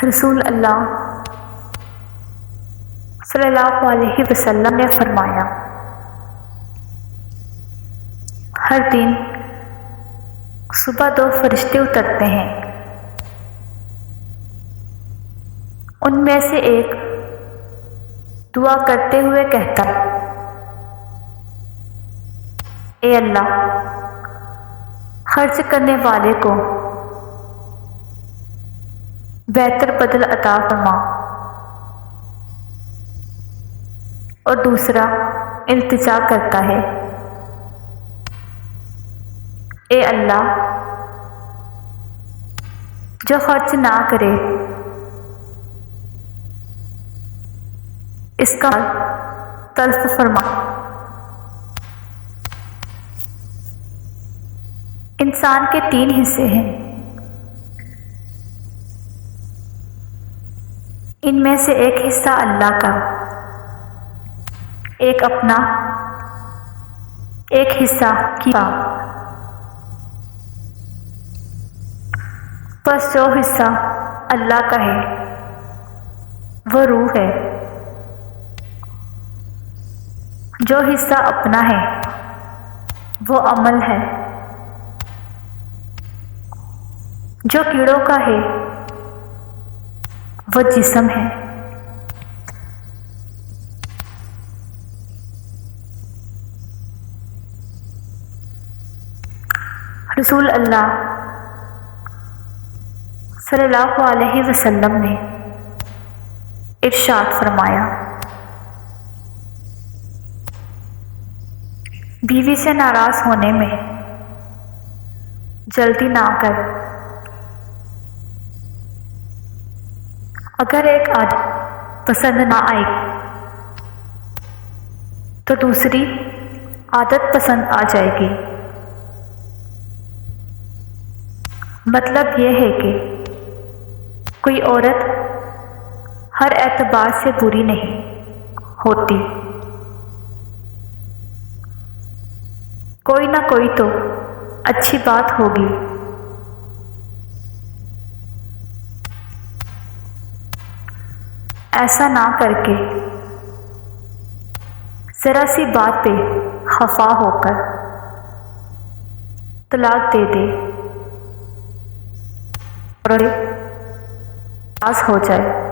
رسول اللہ صلی اللہ علیہ وسلم نے فرمایا، ہر دن صبح 2 فرشتے اترتے ہیں، ان میں سے ایک دعا کرتے ہوئے کہتا ہے، اے اللہ، خرچ کرنے والے کو بہتر بدل عطا فرما، اور دوسرا التجا کرتا ہے، اے اللہ، جو خرچ نہ کرے اس کا تلف فرما۔ انسان کے 3 حصے ہیں، ان میں سے ایک حصہ اللہ کا، ایک اپنا، ایک حصہ کیا۔ بس جو حصہ اللہ کا ہے وہ روح ہے، جو حصہ اپنا ہے وہ عمل ہے، جو کیڑوں کا ہے وہ جسم ہے۔ رسول اللہ صلی اللہ علیہ وسلم نے ارشاد فرمایا، بیوی سے ناراض ہونے میں جلدی نہ کر، اگر ایک عادت پسند نہ آئے تو دوسری عادت پسند آ جائے گی۔ مطلب یہ ہے کہ کوئی عورت ہر اعتبار سے بری نہیں ہوتی، کوئی نہ کوئی تو اچھی بات ہوگی۔ ایسا نہ کر کے ذرا سی بات پہ خفا ہو کر طلاق دے دے اور پاس ہو جائے۔